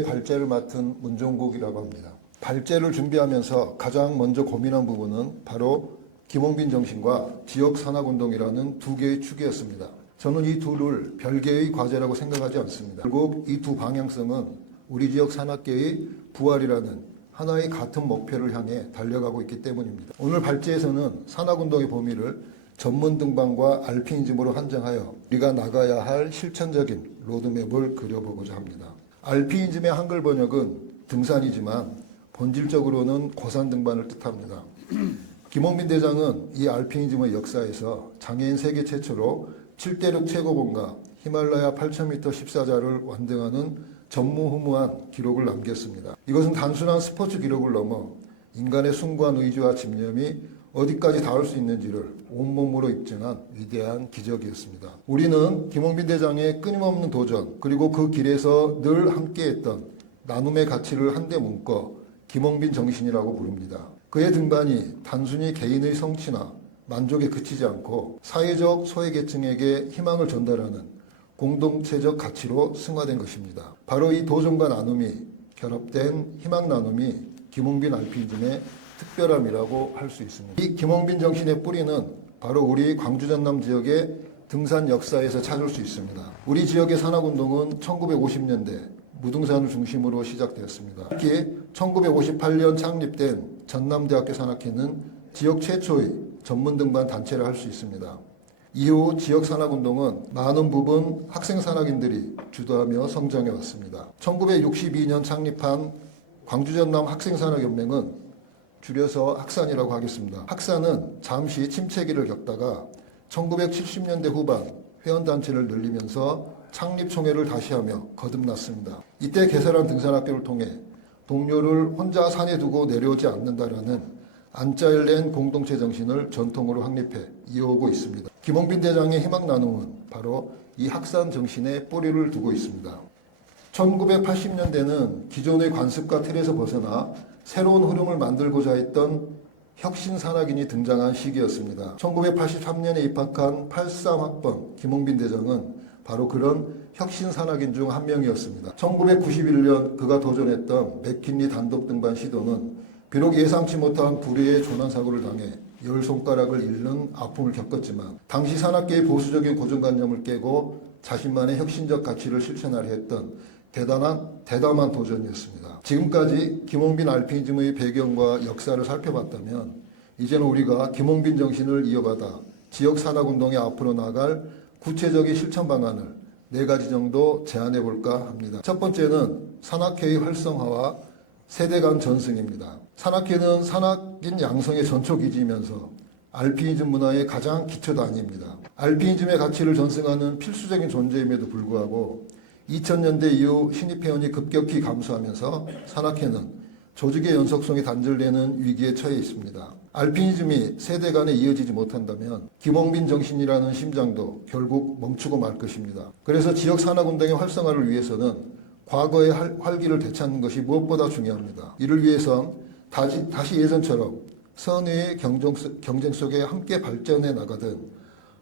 대회 발제를 맡은 문종국이라고 합니다. 발제를 준비하면서 가장 먼저 고민한 부분은 바로 김홍빈 정신과 지역 산악운동이라는 두 개의 축이었습니다. 저는 이 둘을 별개의 과제라고 생각하지 않습니다. 결국 이 두 방향성은 우리 지역 산악계의 부활이라는 하나의 같은 목표를 향해 달려가고 있기 때문입니다. 오늘 발제에서는 산악운동의 범위를 전문 등반과 알피니즘으로 한정하여 우리가 나가야 할 실천적인 로드맵을 그려보고자 합니다. 알피니즘의 한글 번역은 등산이지만 본질적으로는 고산 등반을 뜻합니다. 김홍빈 대장은 이 알피니즘의 역사에서 장애인 세계 최초로 7대륙 최고봉과 히말라야 8,000m 14자를 완등하는 전무후무한 기록을 남겼습니다. 이것은 단순한 스포츠 기록을 넘어 인간의 숭고한 의지와 집념이 어디까지 닿을 수 있는지를 온몸으로 입증한 위대한 기적이었습니다. 우리는 김홍빈 대장의 끊임없는 도전, 그리고 그 길에서 늘 함께했던 나눔의 가치를 한데 묶어 김홍빈 정신이라고 부릅니다. 그의 등반이 단순히 개인의 성취나 만족에 그치지 않고 사회적 소외계층에게 희망을 전달하는 공동체적 가치로 승화된 것입니다. 바로 이 도전과 나눔이 결합된 희망 나눔이 김홍빈 알피니즘의 특별함이라고 할 수 있습니다. 이 김홍빈 정신의 뿌리는 바로 우리 광주 전남 지역의 등산 역사에서 찾을 수 있습니다. 우리 지역의 산악운동은 1950년대 무등산을 중심으로 시작되었습니다. 특히 1958년 창립된 전남대학교 산악회는 지역 최초의 전문 등반 단체를 할 수 있습니다. 이후 지역 산악운동은 많은 부분 학생 산악인들이 주도하며 성장해 왔습니다. 1962년 창립한 광주 전남 학생산악연맹은 줄여서 학산이라고 하겠습니다. 학산은 잠시 침체기를 겪다가 1970년대 후반 회원단체를 늘리면서 창립총회를 다시 하며 거듭났습니다. 이때 개설한 등산학교를 통해 동료를 혼자 산에 두고 내려오지 않는다라는 안짜일낸 공동체 정신을 전통으로 확립해 이어오고 있습니다. 김홍빈 대장의 희망 나눔은 바로 이 학산 정신에 뿌리를 두고 있습니다. 1980년대는 기존의 관습과 틀에서 벗어나 새로운 흐름을 만들고자 했던 혁신 산악인이 등장한 시기였습니다. 1983년에 입학한 83학번 김홍빈 대장은 바로 그런 혁신 산악인 중 한 명이었습니다. 1991년 그가 도전했던 맥킨리 단독 등반 시도는 비록 예상치 못한 불의의 조난사고를 당해 10손가락을 잃는 아픔을 겪었지만 당시 산악계의 보수적인 고정관념을 깨고 자신만의 혁신적 가치를 실천하려 했던 대담한 도전이었습니다. 지금까지 김홍빈 알피니즘의 배경과 역사를 살펴봤다면 이제는 우리가 김홍빈 정신을 이어받아 지역 산악운동에 앞으로 나갈 구체적인 실천 방안을 4가지 정도 제안해 볼까 합니다. 첫 번째는 산악회의 활성화와 세대 간 전승입니다. 산악회는 산악인 양성의 전초기지이면서 알피니즘 문화의 가장 기초 단위입니다. 알피니즘의 가치를 전승하는 필수적인 존재임에도 불구하고 2000년대 이후 신입 회원이 급격히 감소하면서 산악회는 조직의 연속성이 단절되는 위기에 처해 있습니다. 알피니즘이 세대 간에 이어지지 못한다면 김홍빈 정신이라는 심장도 결국 멈추고 말 것입니다. 그래서 지역 산악운동의 활성화를 위해서는 과거의 활기를 되찾는 것이 무엇보다 중요합니다. 이를 위해선 다시 예전처럼 선의의 경쟁 속에 함께 발전해 나가던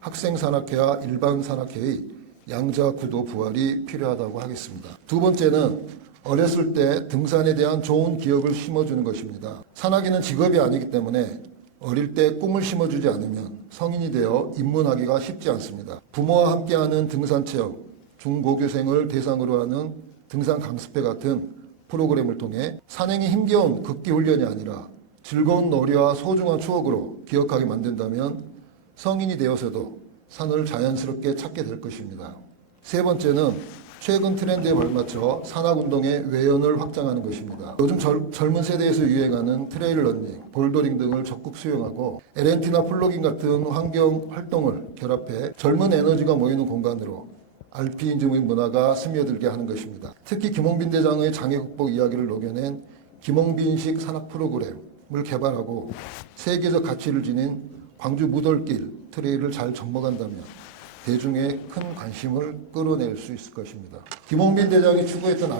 학생산악회와 일반산악회의 양자 구도 부활이 필요하다고 하겠습니다. 두 번째는 어렸을 때 등산에 대한 좋은 기억을 심어주는 것입니다. 산악인은 직업이 아니기 때문에 어릴 때 꿈을 심어주지 않으면 성인이 되어 입문하기가 쉽지 않습니다. 부모와 함께하는 등산체험, 중고교생을 대상으로 하는 등산 강습회 같은 프로그램을 통해 산행이 힘겨운 극기 훈련이 아니라 즐거운 놀이와 소중한 추억으로 기억하게 만든다면 성인이 되어서도 산을 자연스럽게 찾게 될 것입니다. 세 번째는 최근 트렌드에 발맞춰 산악운동의 외연을 확장하는 것입니다. 요즘 젊은 세대에서 유행하는 트레일 러닝, 볼더링 등을 적극 수용하고 LNT나 플로깅 같은 환경 활동을 결합해 젊은 에너지가 모이는 공간으로 알피니즘의 문화가 스며들게 하는 것입니다. 특히 김홍빈 대장의 장애 극복 이야기를 녹여낸 김홍빈식 산악 프로그램을 개발하고 세계적 가치를 지닌 광주 무덜길 트레일을 잘 접목한다면 대중의 큰 관심을 끌어낼 수 있을 것입니다. 김홍빈 대장이 추구했던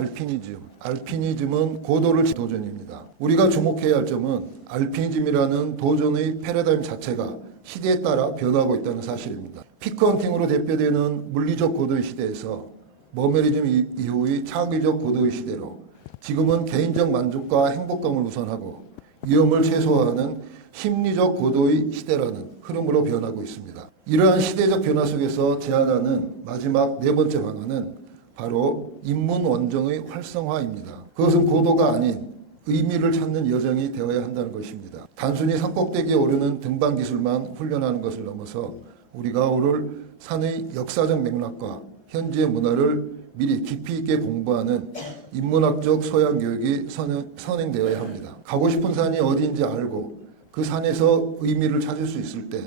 알피니즘은 고도를 도전입니다. 우리가 주목해야 할 점은 알피니즘이라는 도전의 패러다임 자체가 시대에 따라 변하고 있다는 사실입니다. 피크헌팅으로 대표되는 물리적 고도의 시대에서 머메리즘 이후의 창의적 고도의 시대로 지금은 개인적 만족과 행복감을 우선하고 위험을 최소화하는 심리적 고도의 시대라는 흐름으로 변하고 있습니다. 이러한 시대적 변화 속에서 제안하는 마지막 네 번째 방안은 바로 인문 원정의 활성화입니다. 그것은 고도가 아닌 의미를 찾는 여정이 되어야 한다는 것입니다. 단순히 산꼭대기에 오르는 등반 기술만 훈련하는 것을 넘어서 우리가 오를 산의 역사적 맥락과 현지의 문화를 미리 깊이 있게 공부하는 인문학적 소양 교육이 선행되어야 합니다. 가고 싶은 산이 어디인지 알고 그 산에서 의미를 찾을 수 있을 때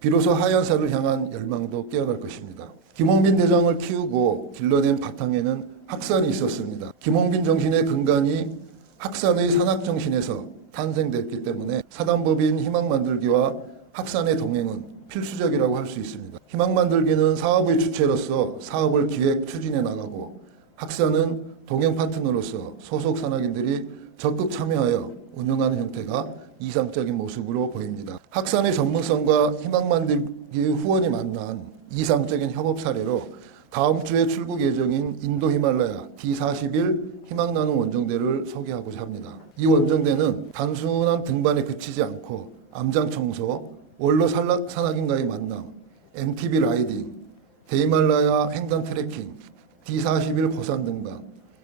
비로소 하얀 산을 향한 열망도 깨어날 것입니다. 김홍빈 대장을 키우고 길러낸 바탕에는 학산이 있었습니다. 김홍빈 정신의 근간이 학산의 산학정신에서 탄생됐기 때문에 사단법인 희망만들기와 학산의 동행은 필수적이라고 할 수 있습니다. 희망만들기는 사업의 주체로서 사업을 기획, 추진해 나가고 학산은 동행 파트너로서 소속 산학인들이 적극 참여하여 운영하는 형태가 이상적인 모습으로 보입니다. 학산의 전문성과 희망만들기의 후원이 만난 이상적인 협업 사례로 다음 주에 출국 예정인 인도 히말라야 D41 희망나눔 원정대를 소개하고자 합니다. 이 원정대는 단순한 등반에 그치지 않고 암장 청소, 원로 산악인과의 만남, MTB 라이딩, 대히말라야 횡단 트레킹, D41 고산 등반,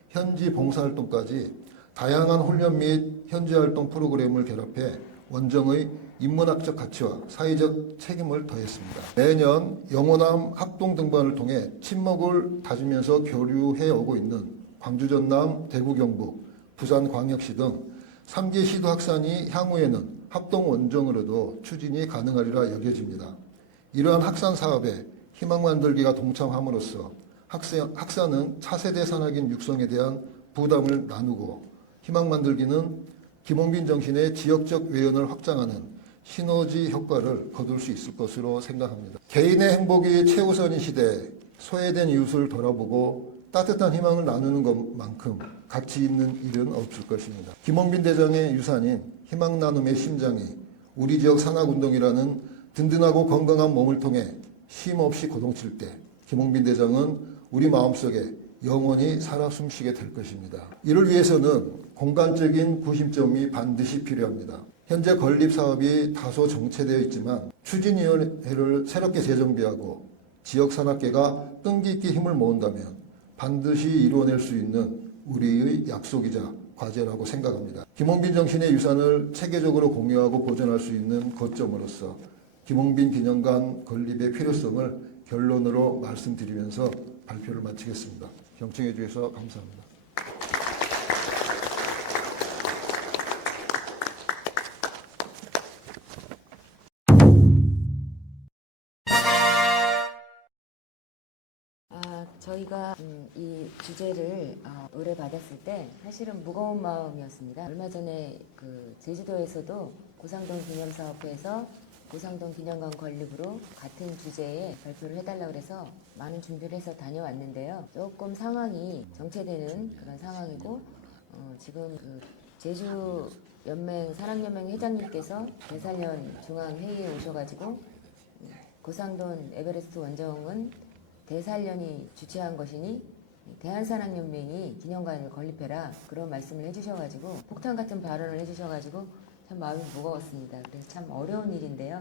현지 봉사활동까지 다양한 훈련 및 현지활동 프로그램을 결합해 원정의 인문학적 가치와 사회적 책임을 더했습니다. 매년 영호남 합동 등반을 통해 친목을 다지면서 교류해 오고 있는 광주 전남, 대구 경북, 부산 광역시 등 3개 시도 학산이 향후에는 합동 원정으로도 추진이 가능하리라 여겨집니다. 이러한 학산 사업에 희망만들기가 동참함으로써 학산은 차세대 산학인 육성에 대한 부담을 나누고 희망만들기는 김홍빈 정신의 지역적 외연을 확장하는 시너지 효과를 거둘 수 있을 것으로 생각합니다. 개인의 행복이 최우선인 시대에 소외된 이웃을 돌아보고 따뜻한 희망을 나누는 것만큼 가치 있는 일은 없을 것입니다. 김홍빈 대장의 유산인 희망 나눔의 심장이 우리 지역 산악운동이라는 든든하고 건강한 몸을 통해 쉼없이 고동칠 때 김홍빈 대장은 우리 마음속에 영원히 살아 숨쉬게 될 것입니다. 이를 위해서는 공간적인 구심점이 반드시 필요합니다. 현재 건립 사업이 다소 정체되어 있지만 추진위원회를 새롭게 재정비하고 지역 산악계가 끈기 있게 힘을 모은다면 반드시 이루어낼 수 있는 우리의 약속이자 과제라고 생각합니다. 김홍빈 정신의 유산을 체계적으로 공유하고 보존할 수 있는 거점으로서 김홍빈 기념관 건립의 필요성을 결론으로 말씀드리면서 발표를 마치겠습니다. 경청해 주셔서 감사합니다. 저희가 이 주제를 의뢰받았을 때 사실은 무거운 마음이었습니다. 얼마 전에 제주도에서도 고상동 기념사업회에서 고상동 기념관 건립으로 같은 주제에 발표를 해달라고 해서 많은 준비를 해서 다녀왔는데요. 조금 상황이 정체되는 그런 상황이고 지금 제주 연맹 산악연맹 회장님께서 대사련 중앙회의에 오셔가지고 고상동 에베레스트 원정은 대사련이 주최한 것이니 대한산악연맹이 기념관을 건립해라 그런 말씀을 해주셔가지고 폭탄 같은 발언을 해주셔가지고 참 마음이 무거웠습니다. 그래서 참 어려운 일인데요.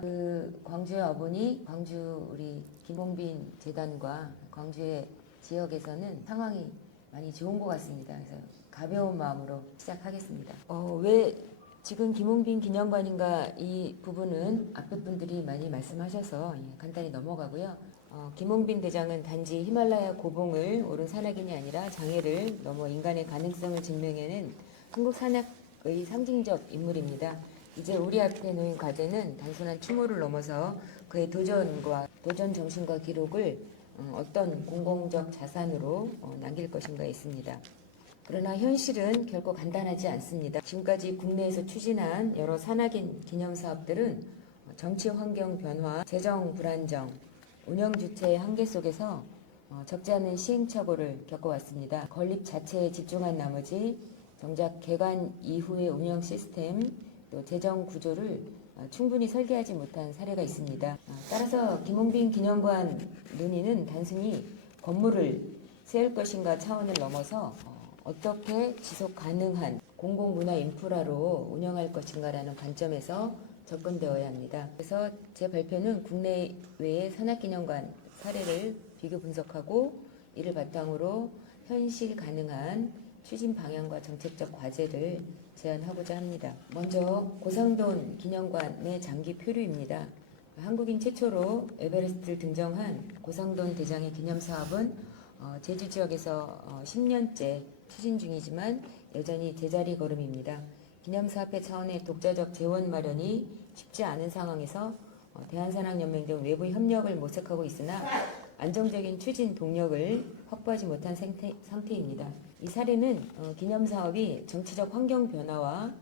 광주의 어머니, 광주 우리 김홍빈 재단과 광주의 지역에서는 상황이 많이 좋은 것 같습니다. 그래서 가벼운 마음으로 시작하겠습니다. 왜 지금 김홍빈 기념관인가 이 부분은 앞에 분들이 많이 말씀하셔서 간단히 넘어가고요. 김홍빈 대장은 단지 히말라야 고봉을 오른 산악인이 아니라 장애를 넘어 인간의 가능성을 증명해낸 한국 산악의 상징적 인물입니다. 이제 우리 앞에 놓인 과제는 단순한 추모를 넘어서 그의 도전 정신과 기록을 어떤 공공적 자산으로 남길 것인가에 있습니다. 그러나 현실은 결코 간단하지 않습니다. 지금까지 국내에서 추진한 여러 산악인 기념사업들은 정치 환경 변화, 재정 불안정, 운영 주체의 한계 속에서 적지 않은 시행착오를 겪어왔습니다. 건립 자체에 집중한 나머지 정작 개관 이후의 운영 시스템 또 재정 구조를 충분히 설계하지 못한 사례가 있습니다. 따라서 김홍빈 기념관 논의는 단순히 건물을 세울 것인가 차원을 넘어서 어떻게 지속 가능한 공공문화 인프라로 운영할 것인가라는 관점에서 접근되어야 합니다. 그래서 제 발표는 국내외의 산악기념관 사례를 비교 분석하고 이를 바탕으로 현실 가능한 추진 방향과 정책적 과제를 제안하고자 합니다. 먼저 고상돈 기념관의 장기 표류입니다. 한국인 최초로 에베레스트를 등정한 고상돈 대장의 기념사업은 제주 지역에서 10년째 추진 중이지만 여전히 제자리 걸음입니다. 기념사업회 차원의 독자적 재원 마련이 쉽지 않은 상황에서 대한산악연맹 등 외부 협력을 모색하고 있으나 안정적인 추진 동력을 확보하지 못한 상태입니다. 이 사례는 기념사업이 정치적 환경 변화와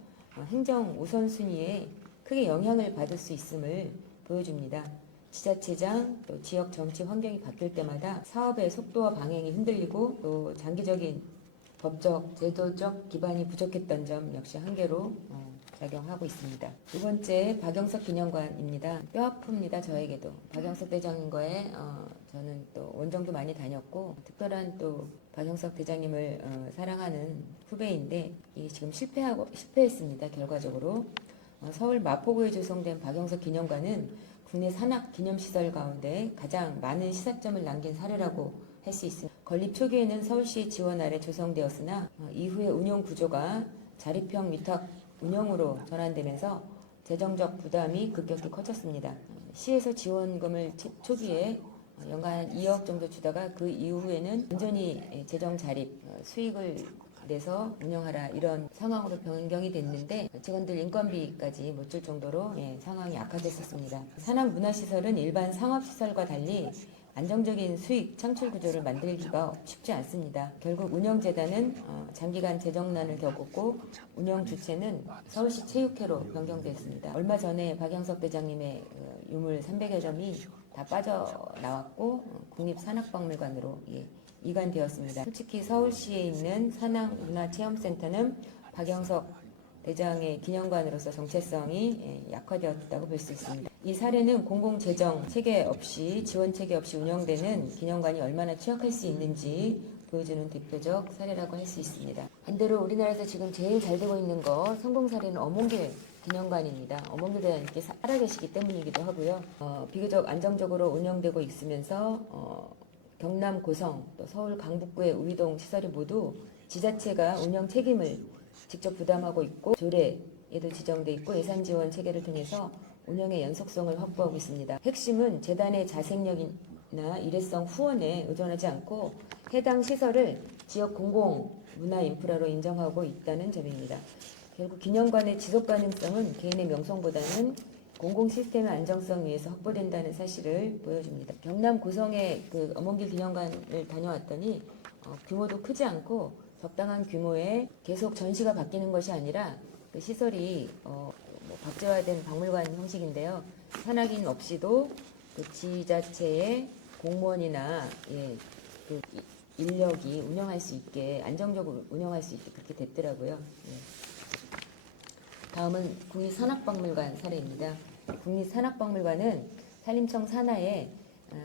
행정 우선순위에 크게 영향을 받을 수 있음을 보여줍니다. 지자체장 또 지역 정치 환경이 바뀔 때마다 사업의 속도와 방향이 흔들리고 또 장기적인 법적, 제도적 기반이 부족했던 점 역시 한계로 작용하고 있습니다. 두 번째, 박영석 기념관입니다. 뼈아픕니다. 저에게도. 박영석 대장님과의 저는 또 원정도 많이 다녔고 특별한 또 박영석 대장님을 사랑하는 후배인데 지금 실패했습니다. 결과적으로. 서울 마포구에 조성된 박영석 기념관은 국내 산악 기념시설 가운데 가장 많은 시사점을 남긴 사례라고 할 수 있습니다. 건립 초기에는 서울시 지원 아래 조성되었으나 이후에 운영 구조가 자립형 위탁 운영으로 전환되면서 재정적 부담이 급격히 커졌습니다. 시에서 지원금을 초기에 연간 2억 정도 주다가 그 이후에는 완전히 재정 자립, 수익을 내서 운영하라 이런 상황으로 변경이 됐는데 직원들 인건비까지 못 줄 정도로 상황이 악화됐었습니다. 산악문화시설은 일반 상업시설과 달리 안정적인 수익 창출 구조를 만들기가 쉽지 않습니다. 결국 운영재단은 장기간 재정난을 겪었고 운영 주체는 서울시 체육회로 변경됐습니다. 얼마 전에 박영석 대장님의 유물 300여 점이 다 빠져나왔고 국립산악박물관으로 이관되었습니다. 솔직히 서울시에 있는 산악문화체험센터는 박영석 대장의 기념관으로서 정체성이 약화되었다고 볼 수 있습니다. 이 사례는 공공재정 체계 없이 지원 체계 없이 운영되는 기념관이 얼마나 취약할 수 있는지 보여주는 대표적 사례라고 할 수 있습니다. 반대로 우리나라에서 지금 제일 잘 되고 있는 거 성공 사례는 어몽길 기념관입니다. 어몽길 대장님께 살아계시기 때문이기도 하고요. 비교적 안정적으로 운영되고 있으면서 경남 고성, 또 서울 강북구의 우이동 시설이 모두 지자체가 운영 책임을 직접 부담하고 있고 조례에도 지정돼 있고 예산 지원 체계를 통해서 운영의 연속성을 확보하고 있습니다. 핵심은 재단의 자생력이나 일회성 후원에 의존하지 않고 해당 시설을 지역 공공 문화 인프라로 인정하고 있다는 점입니다. 결국 기념관의 지속 가능성은 개인의 명성보다는 공공 시스템의 안정성 위에서 확보된다는 사실을 보여줍니다. 경남 고성의 그 어몽길 기념관을 다녀왔더니 규모도 크지 않고 적당한 규모의 계속 전시가 바뀌는 것이 아니라 그 시설이 박제화된 박물관 형식인데요. 산악인 없이도 그 지자체의 공무원이나 그 인력이 운영할 수 있게 안정적으로 운영할 수 있게 그렇게 됐더라고요. 다음은 국립산악박물관 사례입니다. 국립산악박물관은 산림청 산하에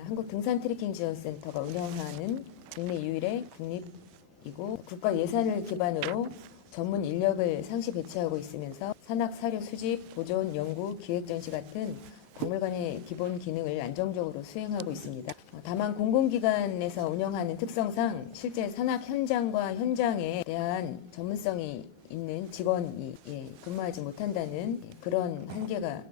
한국등산트레킹지원센터가 운영하는 국내 유일의 국립이고 국가 예산을 기반으로 전문 인력을 상시 배치하고 있으면서 산악 사료 수집, 보존, 연구, 기획 전시 같은 박물관의 기본 기능을 안정적으로 수행하고 있습니다. 다만 공공기관에서 운영하는 특성상 실제 산악 현장과 현장에 대한 전문성이 있는 직원이 근무하지 못한다는 그런 한계가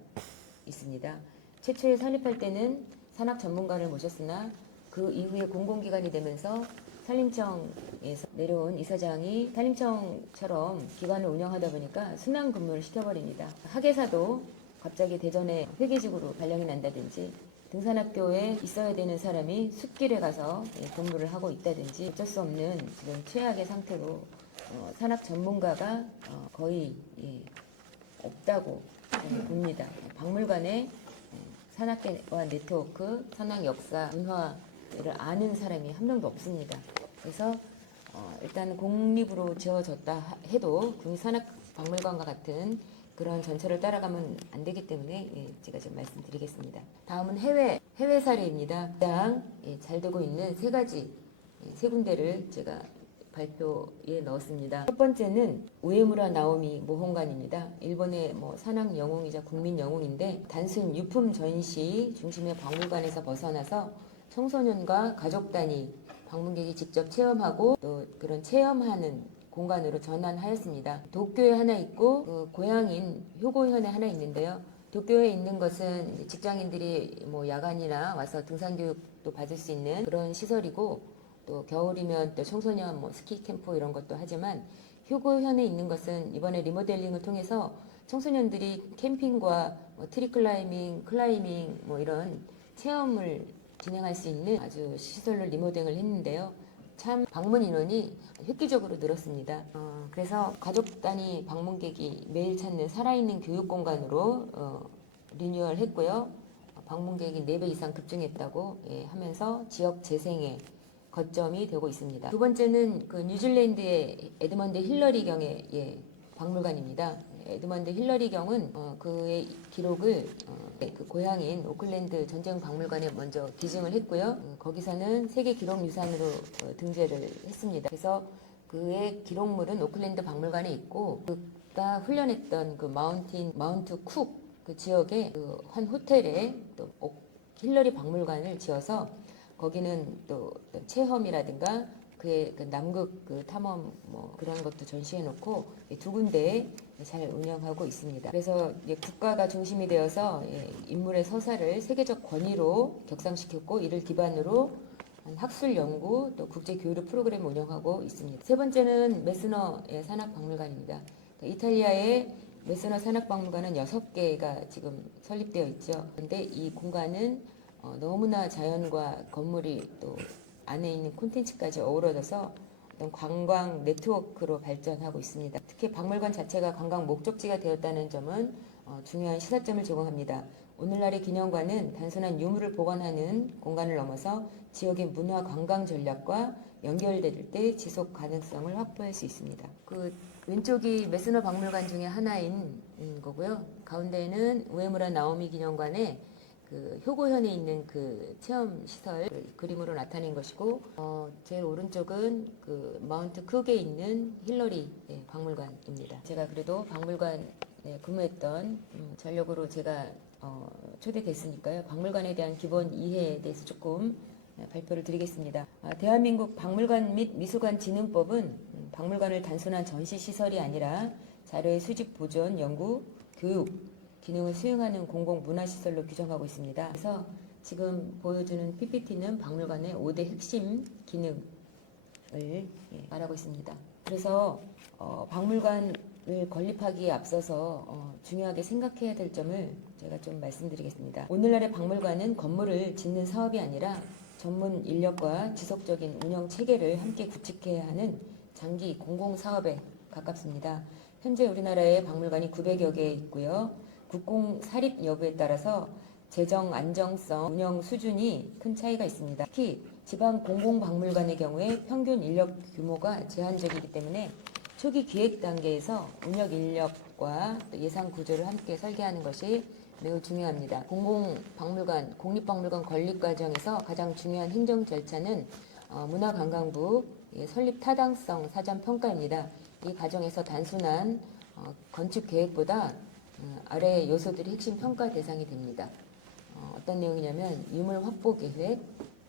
있습니다. 최초에 설립할 때는 산악 전문가를 모셨으나 그 이후에 공공기관이 되면서 산림청에서 내려온 이사장이 산림청처럼 기관을 운영하다 보니까 순환 근무를 시켜버립니다. 학예사도 갑자기 대전에 회계직으로 발령이 난다든지 등산학교에 있어야 되는 사람이 숲길에 가서 근무를 하고 있다든지 어쩔 수 없는 지금 최악의 상태로 산악 전문가가 거의 없다고 봅니다. 박물관에 산악계와 네트워크, 산악 역사, 문화를 아는 사람이 한 명도 없습니다. 그래서 일단 공립으로 지어졌다 해도 국립산악박물관과 같은 그런 전철을 따라가면 안 되기 때문에 제가 좀 말씀드리겠습니다. 다음은 해외 사례입니다. 가장 잘 되고 있는 세 군데를 제가 발표에 넣었습니다. 첫 번째는 우에무라 나오미 모험관입니다. 일본의 산악 영웅이자 국민 영웅인데 단순 유품 전시 중심의 박물관에서 벗어나서 청소년과 가족 단위 방문객이 직접 체험하고 또 그런 체험하는 공간으로 전환하였습니다. 도쿄에 하나 있고 고향인 효고현에 하나 있는데요. 도쿄에 있는 것은 직장인들이 야간이나 와서 등산 교육도 받을 수 있는 그런 시설이고 또 겨울이면 또 청소년 스키 캠프 이런 것도 하지만 효고현에 있는 것은 이번에 리모델링을 통해서 청소년들이 캠핑과 트리 클라이밍 이런 체험을 진행할 수 있는 아주 시설로 리모델링을 했는데요. 참 방문 인원이 획기적으로 늘었습니다. 그래서 가족 단위 방문객이 매일 찾는 살아있는 교육 공간으로 리뉴얼했고요. 방문객이 4배 이상 급증했다고 하면서 지역 재생에 거점이 되고 있습니다. 두 번째는 그 뉴질랜드의 에드먼드 힐러리 경의 박물관입니다. 에드먼드 힐러리 경은 그의 기록을 그 고향인 오클랜드 전쟁 박물관에 먼저 기증을 했고요. 거기서는 세계 기록 유산으로 등재를 했습니다. 그래서 그의 기록물은 오클랜드 박물관에 있고 그가 훈련했던 그 마운트 쿡 그 지역의 그 한 호텔에 또 힐러리 박물관을 지어서 거기는 또 체험이라든가 그의 그 남극 그 탐험 그런 것도 전시해 놓고 두 군데에 잘 운영하고 있습니다. 그래서 국가가 중심이 되어서 인물의 서사를 세계적 권위로 격상시켰고 이를 기반으로 학술 연구 또 국제 교류 프로그램을 운영하고 있습니다. 세 번째는 메스너 산악박물관입니다. 이탈리아의 메스너 산악박물관은 6개가 지금 설립되어 있죠. 그런데 이 공간은 너무나 자연과 건물이 또 안에 있는 콘텐츠까지 어우러져서 어떤 관광 네트워크로 발전하고 있습니다. 특히 박물관 자체가 관광 목적지가 되었다는 점은 중요한 시사점을 제공합니다. 오늘날의 기념관은 단순한 유물을 보관하는 공간을 넘어서 지역의 문화 관광 전략과 연결될 때 지속 가능성을 확보할 수 있습니다. 그 왼쪽이 메스너 박물관 중에 하나인 거고요. 가운데에는 우에무라 나오미 기념관에 그 효고현에 있는 그 체험 시설 그림으로 나타낸 것이고 제일 오른쪽은 그 마운트 쿡에 있는 힐러리 박물관입니다. 제가 그래도 박물관에 근무했던 전력으로 제가 초대됐으니까요. 박물관에 대한 기본 이해에 대해서 조금 발표를 드리겠습니다. 대한민국 박물관 및 미술관 진흥법은 박물관을 단순한 전시 시설이 아니라 자료의 수집, 보존, 연구, 교육 기능을 수행하는 공공문화시설로 규정하고 있습니다. 그래서 지금 보여주는 PPT는 박물관의 5대 핵심 기능을 말하고 있습니다. 그래서 박물관을 건립하기에 앞서서 중요하게 생각해야 될 점을 제가 좀 말씀드리겠습니다. 오늘날의 박물관은 건물을 짓는 사업이 아니라 전문 인력과 지속적인 운영 체계를 함께 구축해야 하는 장기 공공사업에 가깝습니다. 현재 우리나라에 박물관이 900여 개 있고요. 국공 사립 여부에 따라서 재정 안정성, 운영 수준이 큰 차이가 있습니다. 특히 지방 공공박물관의 경우에 평균 인력 규모가 제한적이기 때문에 초기 기획 단계에서 운영 인력과 예산 구조를 함께 설계하는 것이 매우 중요합니다. 공공박물관, 공립박물관 건립 과정에서 가장 중요한 행정 절차는 문화관광부 설립 타당성 사전 평가입니다. 이 과정에서 단순한 건축 계획보다 아래 요소들이 핵심 평가 대상이 됩니다. 어떤 내용이냐면 유물 확보 계획,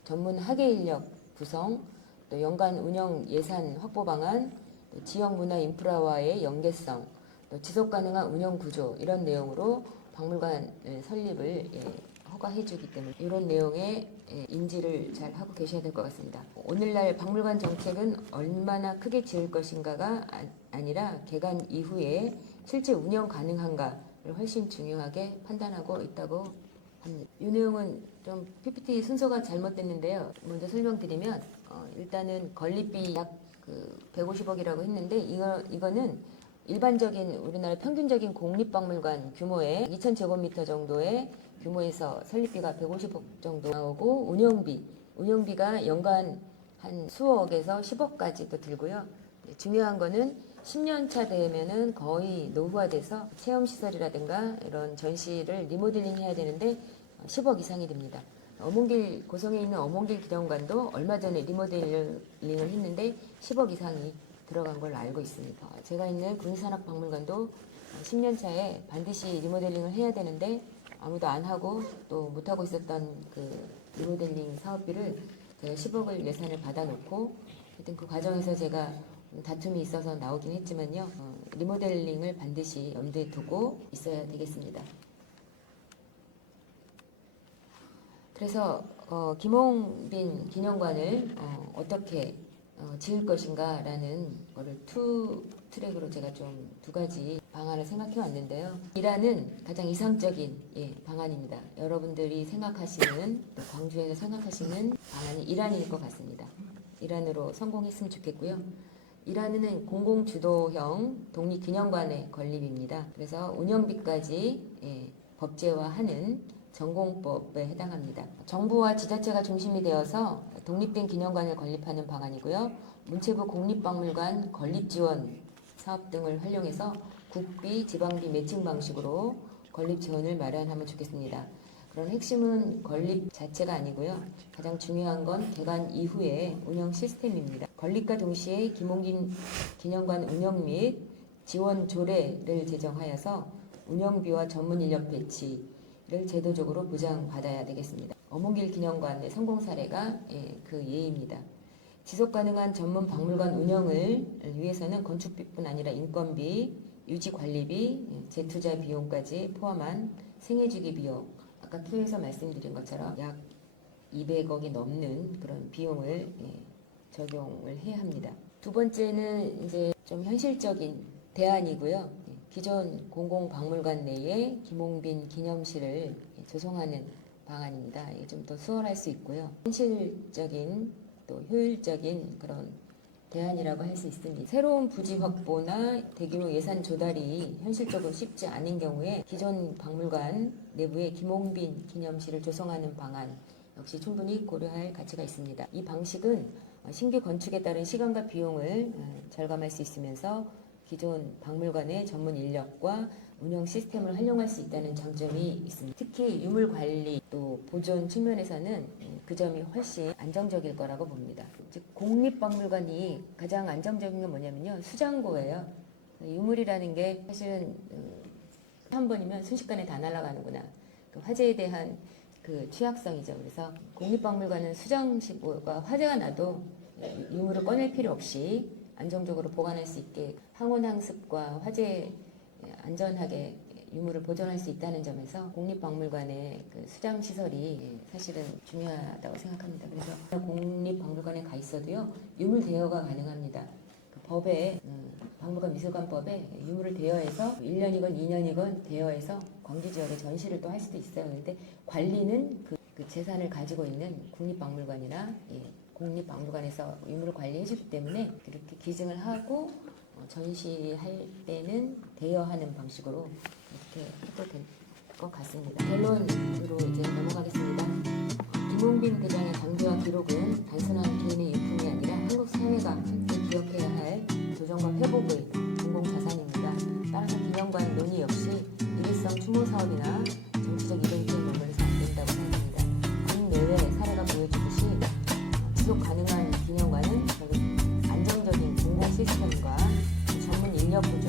전문 학예 인력 구성, 또 연간 운영 예산 확보 방안, 또 지역 문화 인프라와의 연계성, 또 지속 가능한 운영 구조 이런 내용으로 박물관 설립을 허가해주기 때문에 이런 내용의 인지를 잘 하고 계셔야 될 것 같습니다. 오늘날 박물관 정책은 얼마나 크게 지을 것인가가 아니라 개관 이후에 실제 운영 가능한가를 훨씬 중요하게 판단하고 있다고 합니다. 이 내용은 좀 PPT 순서가 잘못됐는데요. 먼저 설명드리면 일단은 건립비 약 150억이라고 했는데 이거는 일반적인 우리나라 평균적인 공립박물관 규모의 2,000제곱미터 정도의 규모에서 설립비가 150억 정도 나오고 운영비가 연간 한 수억에서 10억까지도 들고요. 중요한 거는 10년 차 되면은 거의 노후화돼서 체험시설이라든가 이런 전시를 리모델링 해야 되는데 10억 이상이 됩니다. 어몽길 고성에 있는 어몽길 기념관도 얼마 전에 리모델링을 했는데 10억 이상이 들어간 걸로 알고 있습니다. 제가 있는 군산학박물관도 10년 차에 반드시 리모델링을 해야 되는데 아무도 안 하고 또 못 하고 있었던 그 리모델링 사업비를 제가 10억을 예산을 받아놓고 하여튼 그 과정에서 제가 다툼이 있어서 나오긴 했지만요. 리모델링을 반드시 염두에 두고 있어야 되겠습니다. 그래서 김홍빈 기념관을 어떻게 지을 것인가라는 거를 투 트랙으로 제가 좀 두 가지 방안을 생각해 왔는데요. 이란은 가장 이상적인 방안입니다. 여러분들이 생각하시는 또 광주에서 생각하시는 방안이 이란일 것 같습니다. 이란으로 성공했으면 좋겠고요. 이란은 공공주도형 독립기념관의 건립입니다. 그래서 운영비까지 법제화하는 전공법에 해당합니다. 정부와 지자체가 중심이 되어서 독립된 기념관을 건립하는 방안이고요. 문체부 공립박물관 건립지원 사업 등을 활용해서 국비, 지방비 매칭 방식으로 건립 지원을 마련하면 좋겠습니다. 그런 핵심은 건립 자체가 아니고요. 가장 중요한 건 개관 이후의 운영 시스템입니다. 건립과 동시에 김홍빈 기념관 운영 및 지원 조례를 제정하여서 운영비와 전문 인력 배치를 제도적으로 보장받아야 되겠습니다. 어몽길 기념관의 성공 사례가 그 예입니다. 지속 가능한 전문 박물관 운영을 위해서는 건축비뿐 아니라 인건비, 유지 관리비, 재투자 비용까지 포함한 생애주기 비용, 아까 키에서 말씀드린 것처럼 약 200억이 넘는 그런 비용을 적용을 해야 합니다. 두 번째는 이제 좀 현실적인 대안이고요. 기존 공공박물관 내에 김홍빈 기념실을 조성하는 방안입니다. 이게 좀 더 수월할 수 있고요. 현실적인 또 효율적인 그런 대안이라고 할 수 있습니다. 새로운 부지 확보나 대규모 예산 조달이 현실적으로 쉽지 않은 경우에 기존 박물관 내부에 김홍빈 기념실을 조성하는 방안 역시 충분히 고려할 가치가 있습니다. 이 방식은 신규 건축에 따른 시간과 비용을 절감할 수 있으면서 기존 박물관의 전문 인력과 운영 시스템을 활용할 수 있다는 장점이 있습니다. 특히 유물 관리 또 보존 측면에서는 그 점이 훨씬 안정적일 거라고 봅니다. 즉 공립박물관이 가장 안정적인 건 뭐냐면요. 수장고예요. 유물이라는 게 사실은 한 번이면 순식간에 다 날아가는구나. 그 화재에 대한 그 취약성이죠. 그래서 공립박물관은 수장시고가 화재가 나도 유물을 꺼낼 필요 없이 안정적으로 보관할 수 있게 항온항습과 화재 안전하게 유물을 보존할 수 있다는 점에서 공립박물관의 그 수장시설이 사실은 중요하다고 생각합니다. 그래서 공립박물관에 가 있어도요 유물 대여가 가능합니다. 그 법에 박물관 미술관법에 유물을 대여해서 1년이건 2년이건 대여해서 광주 지역에 전시를 또 할 수도 있어요. 그런데 관리는 그 재산을 가지고 있는 국립박물관이나 공립박물관에서 유물을 관리해주기 때문에 그렇게 기증을 하고 전시할 때는 대여하는 방식으로 이렇게 해도 될 것 같습니다. 결론으로 이제 넘어가겠습니다. 김홍빈 대장의 장비와 기록은 단순한 개인의 유품이 아니라 한국 사회가 함께 기억해야 할 조정과 회복의 공공자산입니다. 따라서 기념관 논의 역시 일회성 추모 사업이나 정치적 이벤트의 논문에서 안 된다고 생각합니다. 국내외 사례가 보여주듯이 지속 가능한 기념관은 결국 안정적인 공공 시스템과 전문 인력 구조,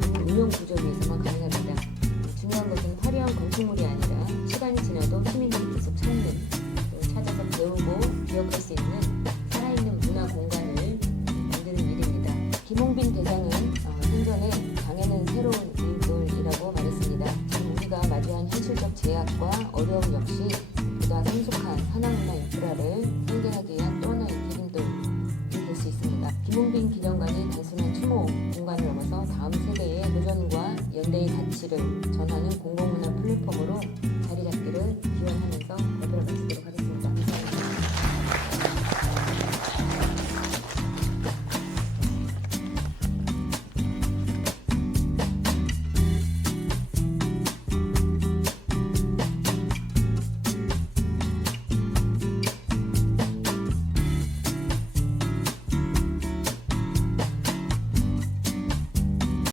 전문 운영 구조 위해서만 가능합니다. 중요한 것은 화려한 건축물이 아니라 시간이 지나도 시민들이 계속 찾는, 또 찾아서 배우고 기억할 수 있는 살아있는 문화 공간을 만드는 일입니다. 김홍빈 대장은 생전에 장애는 새로운 일돌이라고 말했습니다. 지금 우리가 마주한 현실적 제약과 어려움 역시 보다 성숙한 산업문화 인프라를 설계하기 위한 또 하나의 디딤돌이 될 수 있습니다. 김홍빈 기념관이 단순한 추모 공간을 넘어서 다음 세대의 도전과 연대의 가치를 전하는 공공문화 플랫폼으로 자리 잡기를 기원하면서